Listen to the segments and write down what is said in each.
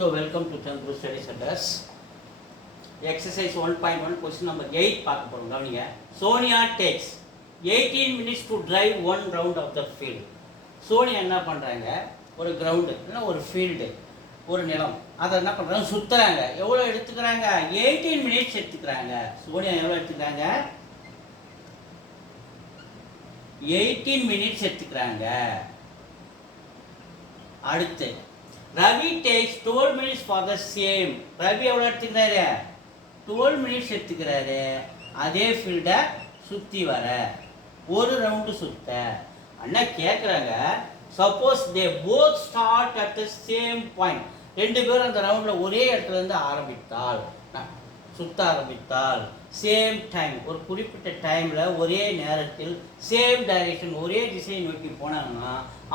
So welcome to Chandru Study Centers. Exercise 1.1 question number 8 பார்க்க போறோம் கவனிங்க. Sonia takes 18 minutes to drive one round of the field. Sonia என்ன பண்றாங்க? ஒரு ground இல்ல ஒரு ஃபீல்டு ஒரு நிலம் அதை என்ன பண்றாங்க சுத்துறாங்க. எவ்வளவு எடுத்துக்கறாங்க? 18 minutes எடுத்துக்கறாங்க. சோனியா எவ்வளவு எடுத்துக்கறாங்க? 18 minutes எடுத்துக்கறாங்க. அடுத்து Ravi takes 12 minutes for the same. Ravi எவ்வளவு எடுத்துக்கிறாரு? 12 minutes எடுத்துக்கிறாரு. அதே ஃபீல்டை சுற்றி வர ஒரு ரவுண்டு சுத்த அண்ணா கேட்குறாங்க. Suppose they both start at the same point. ரெண்டு பேரும் அந்த ரவுண்டில் ஒரே இடத்துல இருந்து ஆரம்பித்தால் சுத்த ஆரம்பித்தால் சேம் டைம் ஒரு குறிப்பிட்ட டைமில் ஒரே நேரத்தில் சேம் டைரக்ஷன் ஒரே திசையை நோக்கி போனாங்கன்னா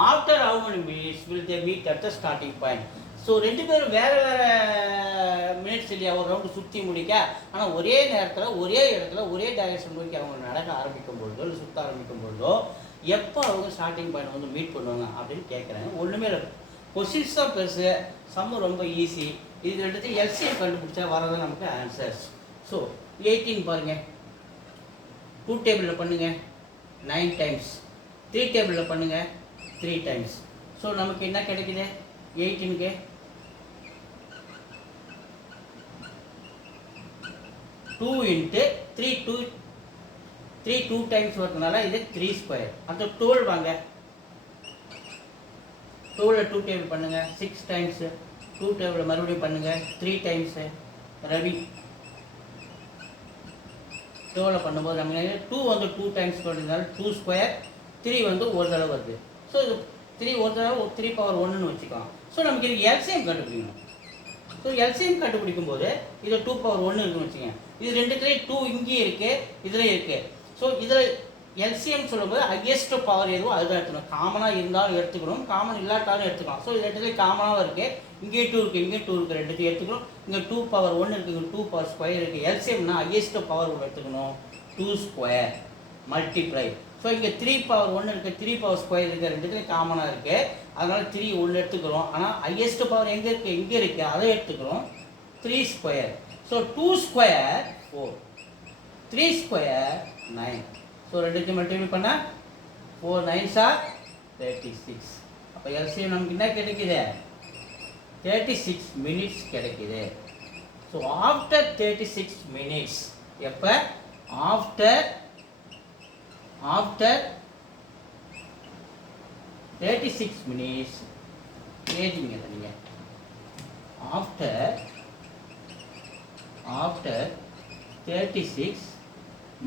after how many minutes will they meet at the starting point. So ரெண்டு பேரும் வேறு வேறு மினிட்ஸ் இல்லையா ஒரு ரவுண்டு சுற்றி முடிக்க, ஆனால் ஒரே நேரத்தில் ஒரே இடத்துல ஒரே டைரக்ஷன் நோக்கி அவங்க நடக்க ஆரம்பிக்கும் பொழுதோ இல்லை சுற்ற ஆரம்பிக்கும் பொழுதோ எப்போ அவங்க ஸ்டார்டிங் பாயிண்ட் வந்து மீட் பண்ணுவாங்க அப்படின்னு கேட்குறாங்க. ஒன்றுமே இல்லை, கொஸ்டின்ஸ் தான் பெருசு, சம்மு ரொம்ப ஈஸி. இது ரெண்டுத்தையும் எல்சிஎம் கண்டுபிடிச்சா வரதான் நமக்கு ஆன்சர்ஸ். ஸோ 18 பாருங்கள், 2 டேபிளில் பண்ணுங்கள் 9 டைம்ஸ், 3 டேபிளில் பண்ணுங்கள் 3 டைம்ஸ். ஸோ நமக்கு என்ன கிடைக்குது? 18க்கு 2 × 3 2 டைம்ஸ் வரதுனால இது 3 ஸ்கொயர். அந்த 12 வாங்க, 12 2 டேபிள் பண்ணுங்கள் 6 டைம்ஸ், 2 டேபிள் மறுபடியும் பண்ணுங்கள் 3 டைம்ஸு. ரவி 12 பண்ணும்போது நம்ம 2 வந்து 2 டைம்ஸ் பண்ணுறதுனால 2 ஸ்கொயர், 3 வந்து ஒரு தடவை வருது. ஸோ இது 3 ஒரு தடவை 3 பவர் 1ன்னு வச்சுக்கலாம். ஸோ நமக்கு இது எல்சிஎம் கண்டுபிடிக்கணும். ஸோ எல்சிஎம் கண்டுபிடிக்கும் போது இதில் 2 பவர் 1 இருக்குன்னு வச்சுக்கோங்க. இது ரெண்டுத்துலேயும் 2 இங்கேயும் இருக்குது இதில் இருக்குது. ஸோ இதில் எல்சிஎம் சொல்லும்போது ஹையஸ்ட் பவர் எதுவோ அதுதான் எடுத்துக்கணும். காமனாக இருந்தாலும் எடுத்துக்கணும், காமன் இல்லாட்டாலும் எடுத்துக்கலாம். ஸோ இது ரெண்டுத்துலேயும் காமனாகவும் இருக்குது, இங்கேயும் 2 இருக்குது இங்கேயும் 2 இருக்குது, ரெண்டுத்தையும் எடுத்துக்கணும். இங்கே 2 பவர் 1 இருக்குது, இங்கே 2 பவர் ஸ்கொயர் இருக்குது. எல்சிஎம்னா ஹையஸ்ட் பவர் எடுத்துக்கணும், 2 ஸ்கொயர் மல்டிப்ளை. ஸோ இங்கே 3 பவர் 1 இருக்குது, 3 பவர் ஸ்கொயர் இருக்குது, ரெண்டுத்துலேயும் காமனாக இருக்குது. அதனால் 3 ஒன்று எடுத்துக்கிறோம். ஆனால் ஹையஸ்ட் பவர் எங்கே இருக்குது? இங்கே இருக்குது, அதை எடுத்துக்கிறோம் 3 square. So 2 square 4, 3 square 9. So ரெண்டுத்தையும் மல்டிப்ளை பண்ணால் 4 9s are 36. அப்போ எல்சிஎம் நமக்கு என்ன கிடைக்குது? 36 மினிட்ஸ் கிடைக்குது. ஸோ ஆஃப்டர் 36 மினிட்ஸ் எப்போ? ஆஃப்டர் 36 மினிட்ஸ் எழுதிங்க நீங்கள். After 36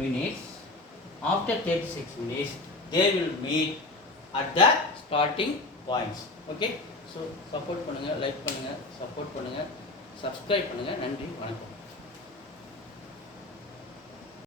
minutes, after 36 minutes they will meet at the starting points. Okay, so support பண்ணுங்க, லைக் பண்ணுங்க, சப்போர்ட் பண்ணுங்க, சப்ஸ்கிரைப் பண்ணுங்க. நன்றி, வணக்கம்.